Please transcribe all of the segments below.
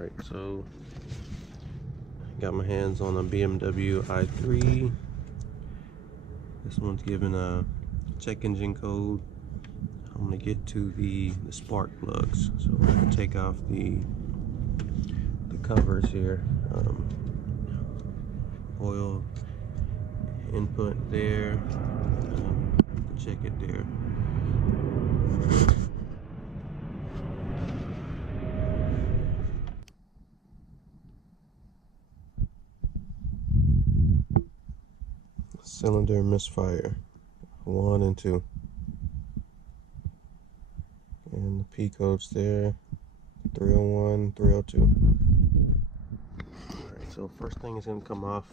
Alright, so got my hands on a BMW i3. This one's given a check engine code. I'm going to get to the spark plugs. So I'm going to take off the covers here. Oil input there. Check it there. Cylinder misfire 1 and 2, and the P codes there, 301, 302. Alright, so first thing is going to come off.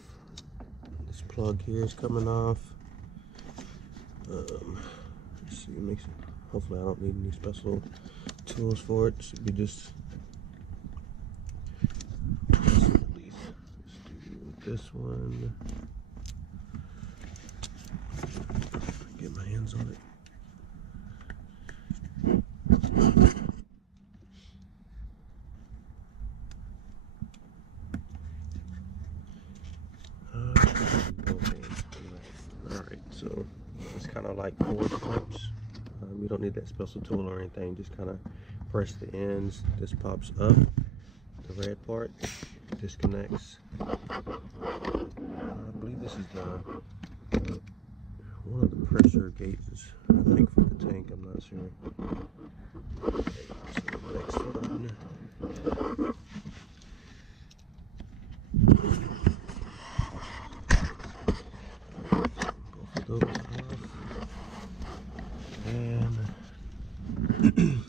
This plug here is coming off. Let's see, hopefully I don't need any special tools for it. Should be just release. Let's do this one. Get my hands on it. Alright, so it's kind of like cord clips. We don't need that special tool or anything. Just kind of press the ends. This pops up, the red part disconnects. I believe this is one of the pressure gauges, I think, for the tank. I'm not sure. Okay, so next one. Both of those off. And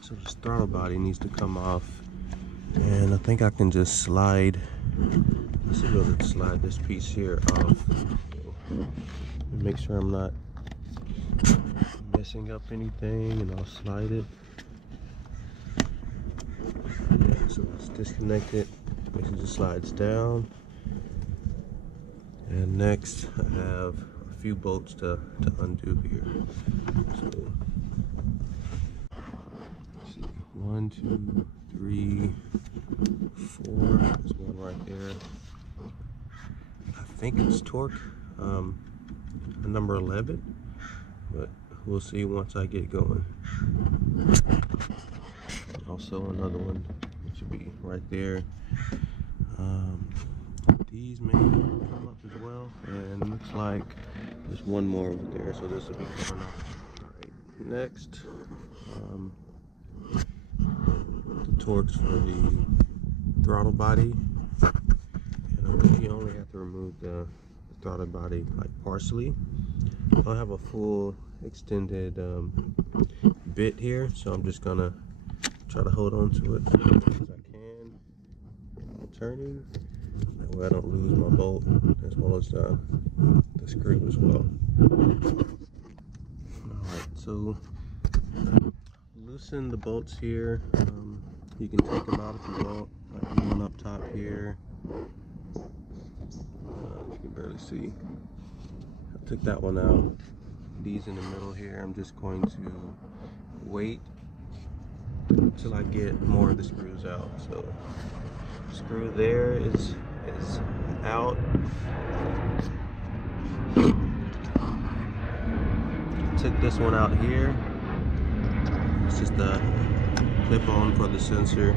so this throttle body needs to come off. And I think I can just slide. Let's see if I can slide this piece here off. Make sure I'm not messing up anything, and I'll slide it. Yeah, so it's disconnected. It just slides down. And next I have a few bolts to undo here. So let's see, 1, 2, 3, 4. There's one right there. I think it's torque. Number 11, but we'll see once I get going. Also another one, it should be right there. These may come up as well, and it looks like there's one more over there, so this will be coming off. Alright, next, the torques for the throttle body, and I think you only have to remove the throttle body like partially. I don't have a full extended bit here, so I'm just gonna try to hold on to it as much as I can while turning. That way I don't lose my bolt, as well as the screw as well. Alright, so loosen the bolts here. You can take them out if you want, like the one up top here. You can barely see. I took that one out. These in the middle here, I'm just going to wait until I get more of the screws out. So screw there is out. Took this one out here. It's just a clip on for the sensor.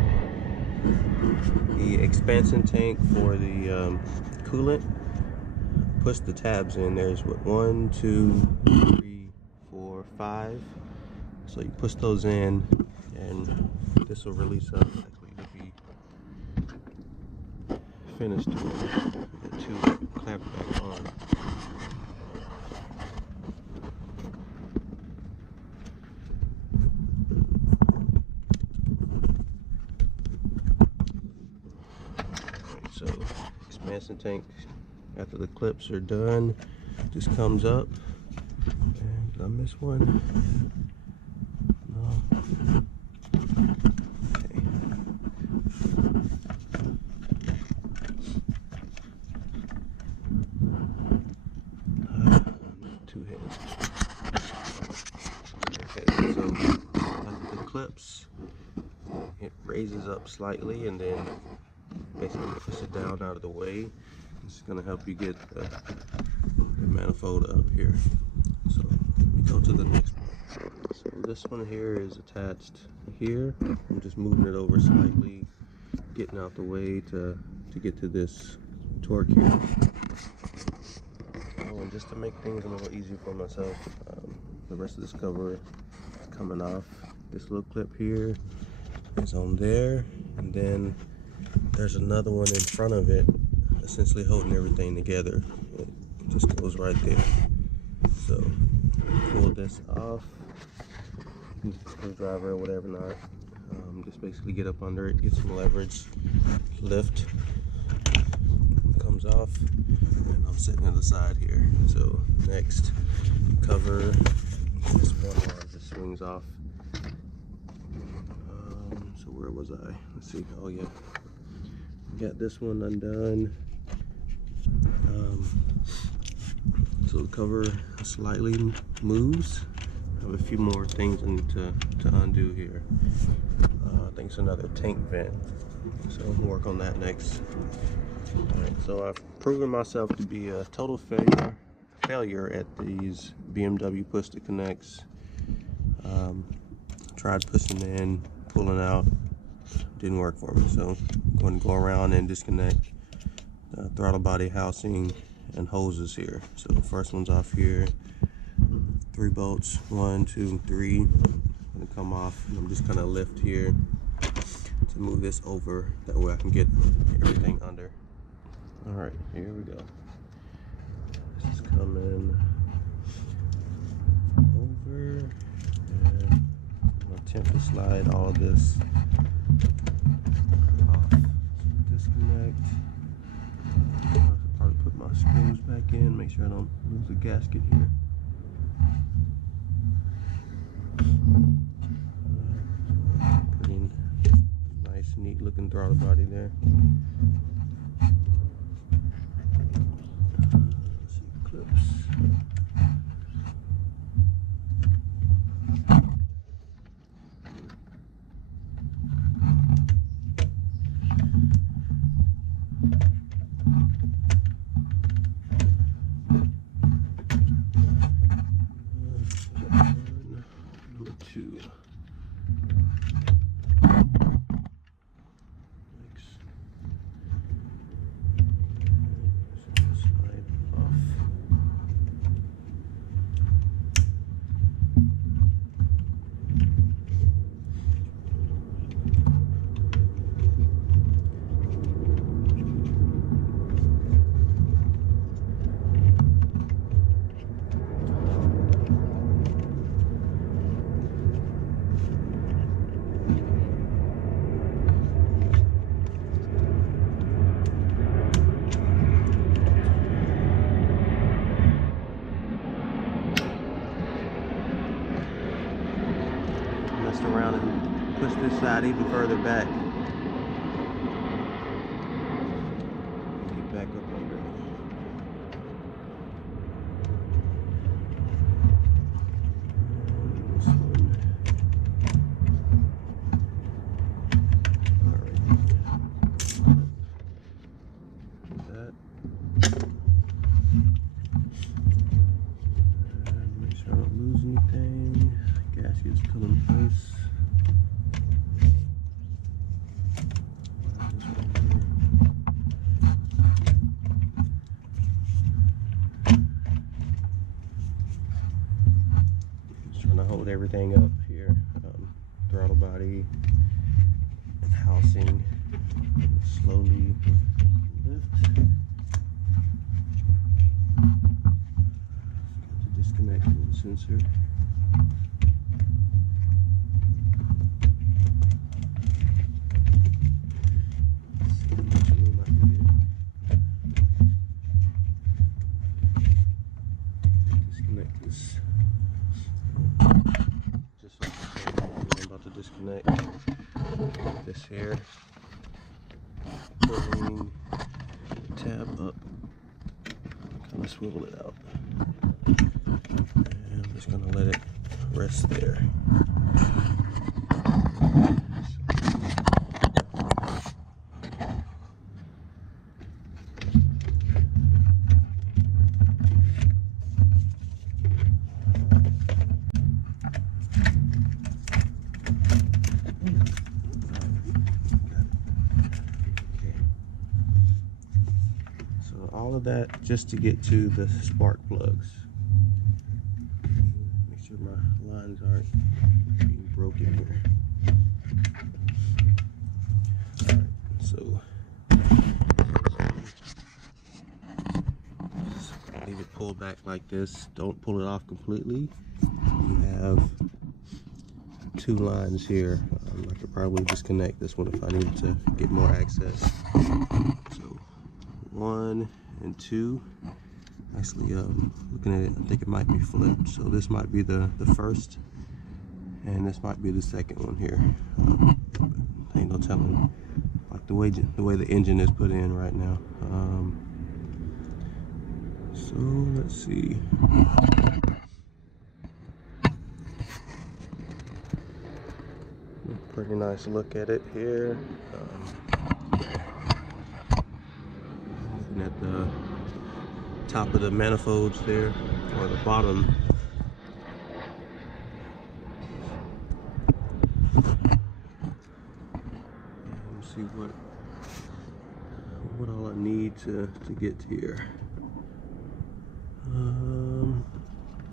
The expansion tank for the coolant. Push the tabs in. There's what, 1, 2, 3, 4, 5. So you push those in, and this will release up. Actually, it'll be finished. The two clamp back on. Right, so expansion tank, after the clips are done, just comes up. And did I miss one? No. Okay. 2 heads. Okay, so after the clips, it raises up slightly, and then basically push it down out of the way. This is going to help you get the manifold up here. So we go to the next one. So this one here is attached here. I'm just moving it over slightly, getting out the way to get to this torque here. And just to make things a little easier for myself, the rest of this cover is coming off. This little clip here is on there, and then there's another one in front of it, essentially holding everything together. It just goes right there. So pull this off, use a screwdriver or whatever not. Just basically get up under it, get some leverage, lift, comes off, and I'm setting it aside here. So next, cover. This one arm just swings off. So where was I? Let's see. Oh yeah, got this one undone. So the cover slightly moves. I have a few more things I need to undo here. I think it's another tank vent, so we'll work on that next. Alright, so I've proven myself to be a total failure at these BMW push-to-connects. Tried pushing in, pulling out, didn't work for me. So I'm going to go around and disconnect the throttle body housing and hoses here. So the first one's off here. 3 bolts, 1, 2, 3. Gonna come off, and I'm just gonna lift here to move this over. That way I can get everything under. All right, here we go. This is coming over, and I'm gonna attempt to slide all of this off. Disconnect. I'll probably put my screws back in, make sure I don't lose the gasket here. Pretty nice, neat looking throttle body there. Let's see, clips. Number 2. Slide off. Messed around and push this side even further back. Get back up under it. This one. All right. That. And make sure I don't lose anything. Gasket's coming loose. Just trying to hold everything up here. Throttle body and housing. Slowly lift. Got to disconnect the sensor. Disconnect this. Just like I'm about to disconnect this here. Pulling the tab up, kind of swivel it out, and I'm just gonna let it rest there. all of that just to get to the spark plugs. Make sure my lines aren't being broken here. Alright, so leave it pulled back like this. Don't pull it off completely. You have 2 lines here. I could probably disconnect this one if I needed to get more access. So 1 and 2. Actually, looking at it, I think it might be flipped. So this might be the first, and this might be the second one here. Ain't no telling, like the way the engine is put in right now. So let's see. Pretty nice look at it here. Looking at the top of the manifolds there, or the bottom. Let's see what all I need to get to here.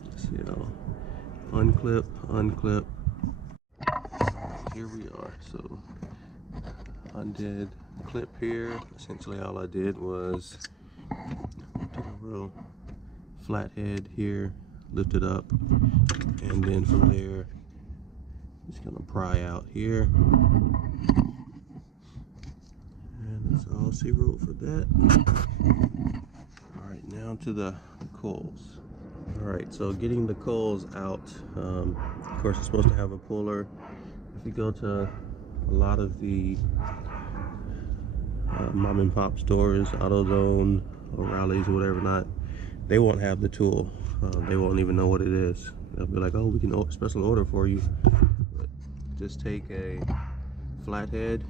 Let's see, I'll unclip. Here we are. So undid clip here. Essentially all I did was took a real flat head here, lift it up, and then from there just gonna pry out here, and that's all she wrote for that. All right, now to the coils. All right, so getting the coils out, of course it's supposed to have a puller. If you go to a lot of the mom and pop stores, AutoZone, O'Reilly's, or whatever not, they won't have the tool. They won't even know what it is. They'll be like, oh, we can special order for you. But just take a flathead,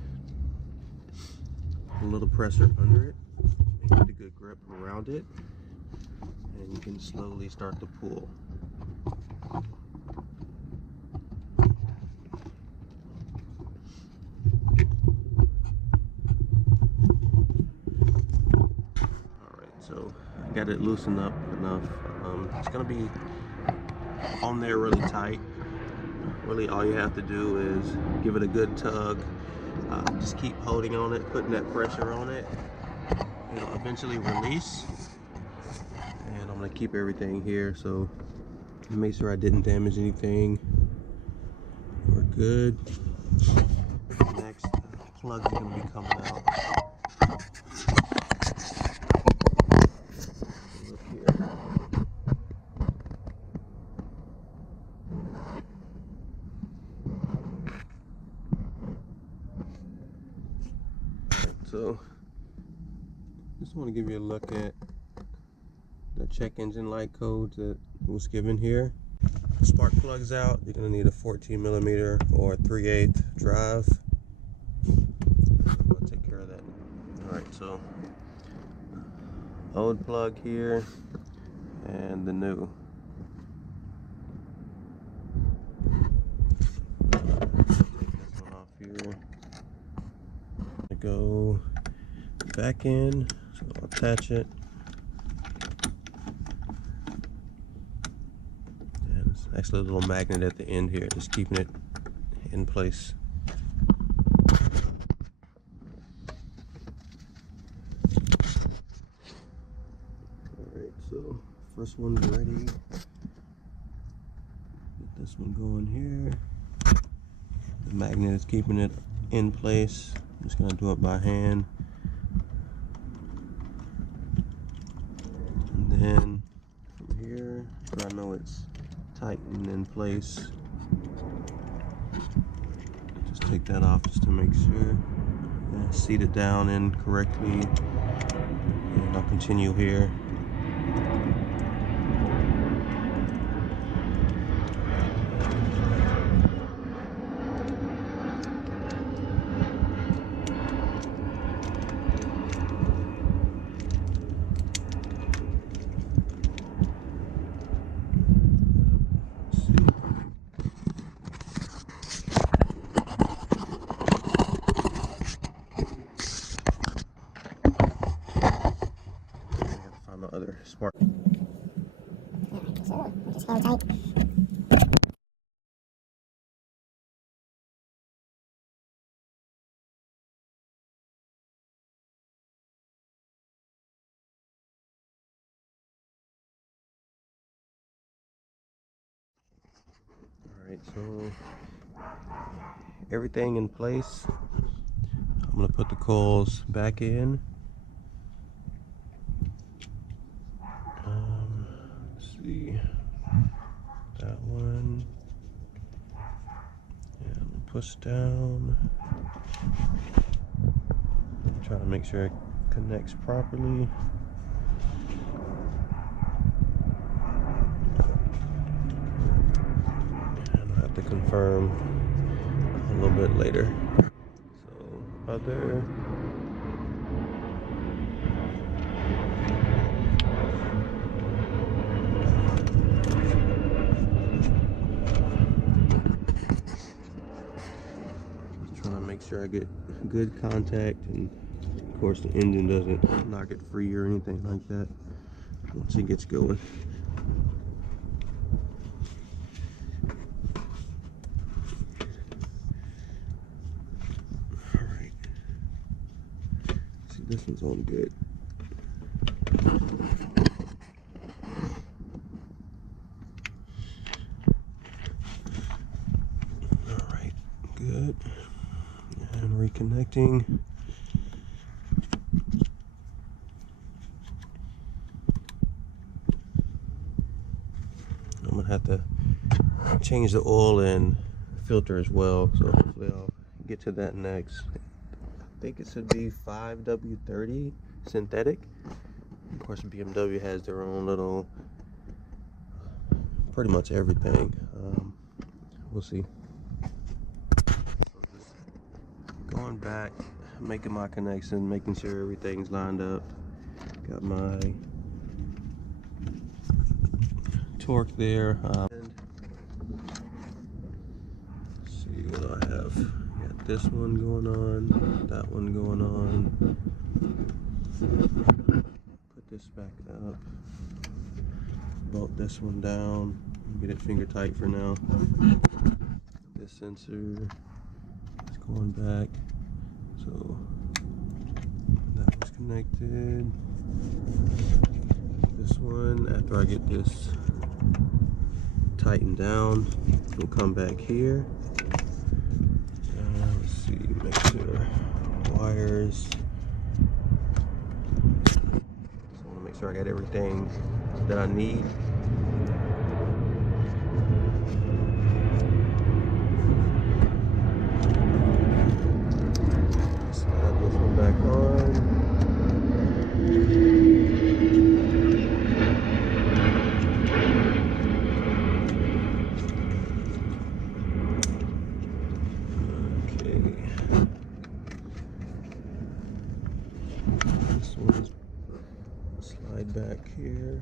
a little pressure under it, and get a good grip around it, and you can slowly start to pull. So I got it loosened up enough. It's gonna be on there really tight. Really all you have to do is give it a good tug. Just keep holding on it, putting that pressure on it. It'll eventually release. And I'm gonna keep everything here so make sure I didn't damage anything. We're good. Next plug is gonna be coming out. So, just want to give you a look at the check engine light code that was given here. Spark plugs out. You're going to need a 14mm or 3/8 drive. I'm going to take care of that. Alright, so old plug here and the new. Take this one off here. Go back in, so I'll attach it, and it's actually a little magnet at the end here, just keeping it in place. Alright, so first one's ready. Get this one going here. The magnet is keeping it in place. I'm just going to do it by hand. And then from here, so I know it's tightened in place, just take that off just to make sure. And seat it down in correctly. And I'll continue here. part. Alright, so we'll just hold tight. Alright, so everything in place. I'm gonna put the coils back in. Let's see, that one. Yeah, I'm gonna push down. Try to make sure it connects properly. And I'll have to confirm a little bit later. So other. Just trying to make sure I get good contact, and of course the engine doesn't knock it free or anything like that once it gets going. Alright. See, this one's on good. Alright, good. And reconnecting. I'm gonna have to change the oil and filter as well, so hopefully I'll get to that next. I think it should be 5W30 synthetic. Of course, BMW has their own little, pretty much everything. We'll see. So just going back, making my connection, making sure everything's lined up. Got my torque there. Let's see what I have. Got this one going on, that one going on. Put this back up. Bolt this one down. Get it finger tight for now. This sensor is going back. So that was connected. This one, after I get this tightened down, we'll come back here. Let's see, make sure wires. So I want to make sure I got everything that I need. Slide this one back on. This one's slide back here.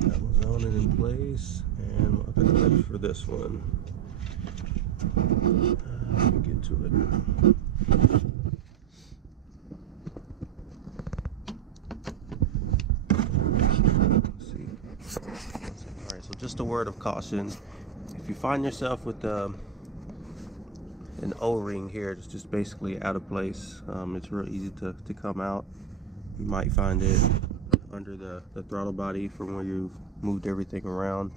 That one's on and in place, and we'll have the clips for this one. Let me get to it. Let's see. Alright, so just a word of caution. If you find yourself with an O-ring here, it's just basically out of place. It's real easy to come out. You might find it under the throttle body from where you've moved everything around.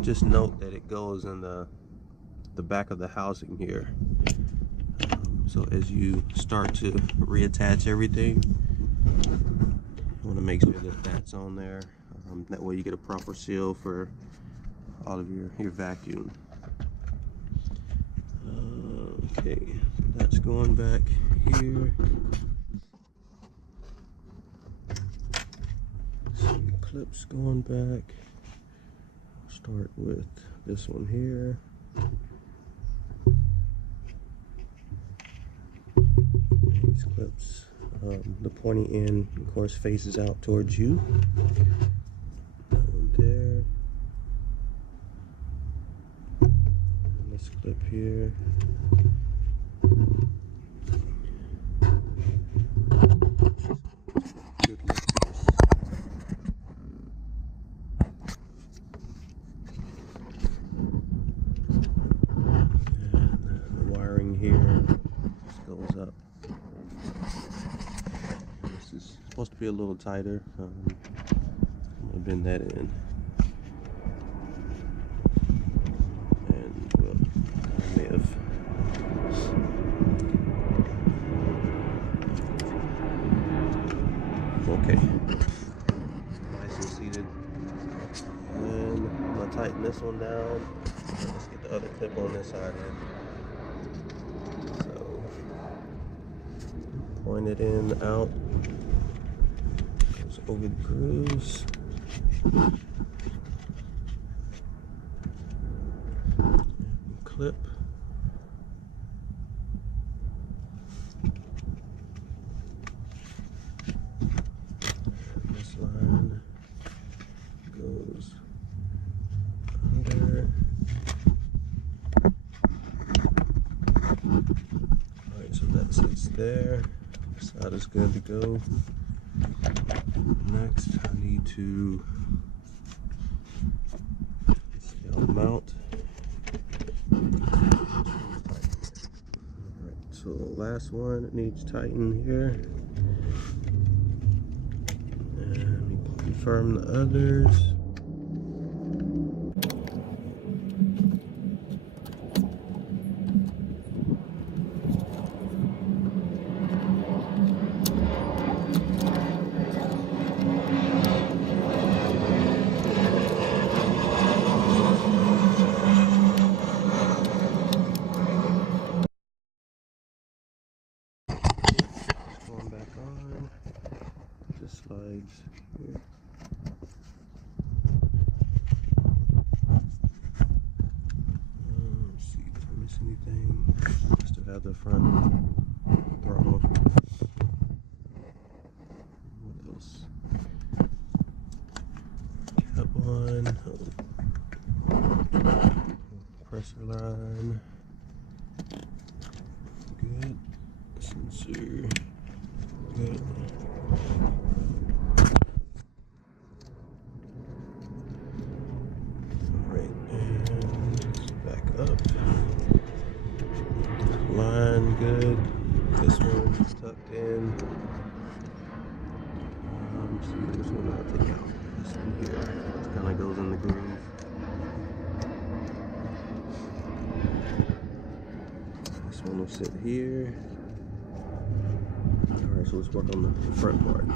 Just note that it goes in the back of the housing here. So as you start to reattach everything, you want to make sure that that's on there. That way you get a proper seal for all of your vacuum. Okay, that's going back here. See, clips going back. Start with this one here. These clips, the pointy end, of course, faces out towards you. That one there. And this clip here. Good look. And the wiring here just goes up. This is supposed to be a little tighter. I'm gonna bend that in. And well, I may have. Okay. Nice and seated. And I'm gonna tighten this one down. Let's get the other clip on this side in. So point it in, out. Goes over the grooves. Clip. This line goes under. Alright, so that sits there. This side is good to go. Next, I need to mount. Alright, so the last one needs tighten here. And confirm the others. Going back on. Just slides here. Let's see if I miss anything. Still have the front throttle. What else? Cap on. Pressure line. Good. Sensor. Good. Alright, and back up. Line good. This one's tucked in. See this one I'll take out. This one here. It kind of goes in the groove. This one will sit here. Alright, so let's work on the front part.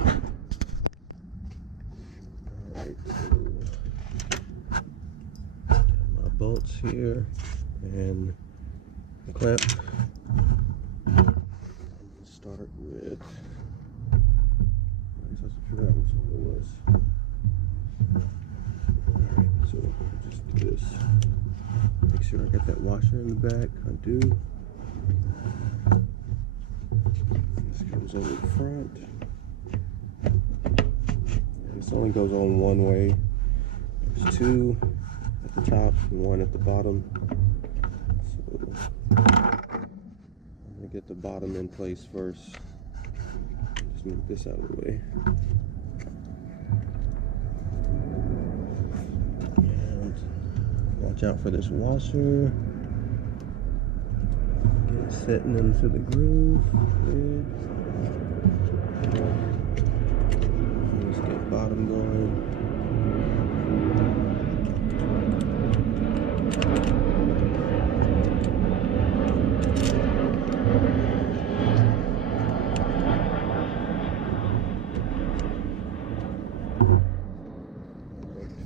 Alright, so got my bolts here and the clamp. Let's start with, I have to figure out which one it was. Alright, so just do this. Make sure I got that washer in the back. I do. This comes on the front. And this only goes on one way. There's two at the top and one at the bottom. So I'm gonna get the bottom in place first. Just move this out of the way. And watch out for this washer. Get it setting into the groove. Good. Let's get bottom going.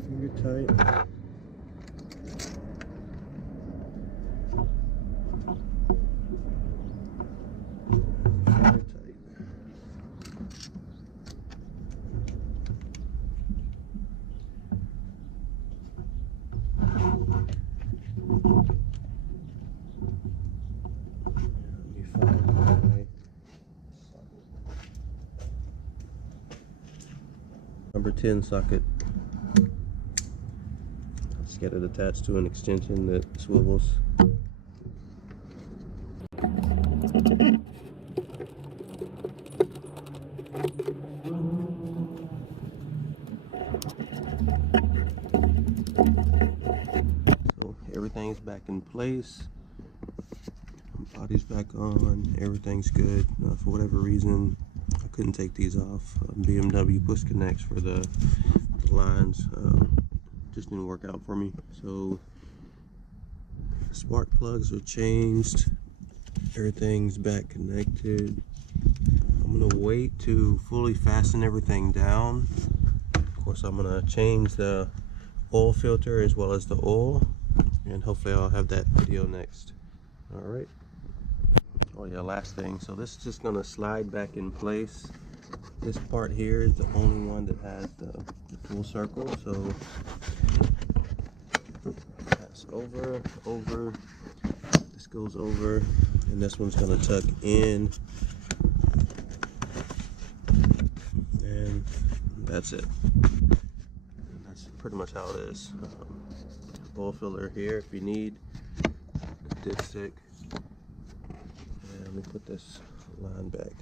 Finger tight. Number 10 socket. Let's get it attached to an extension that swivels. everything's back in place. Body's back on, everything's good. For whatever reason, I couldn't take these off. BMW push connects for the lines just didn't work out for me. So spark plugs are changed, everything's back connected. I'm gonna wait to fully fasten everything down. Of course, I'm gonna change the oil filter as well as the oil, and hopefully I'll have that video next. All right. Oh yeah, last thing, so this is just gonna slide back in place. This part here is the only one that has the full circle, so that's over, this goes over, and this one's gonna tuck in, and that's it. And that's pretty much how it is. Oil filler here if you need, dipstick. Let me put this line back.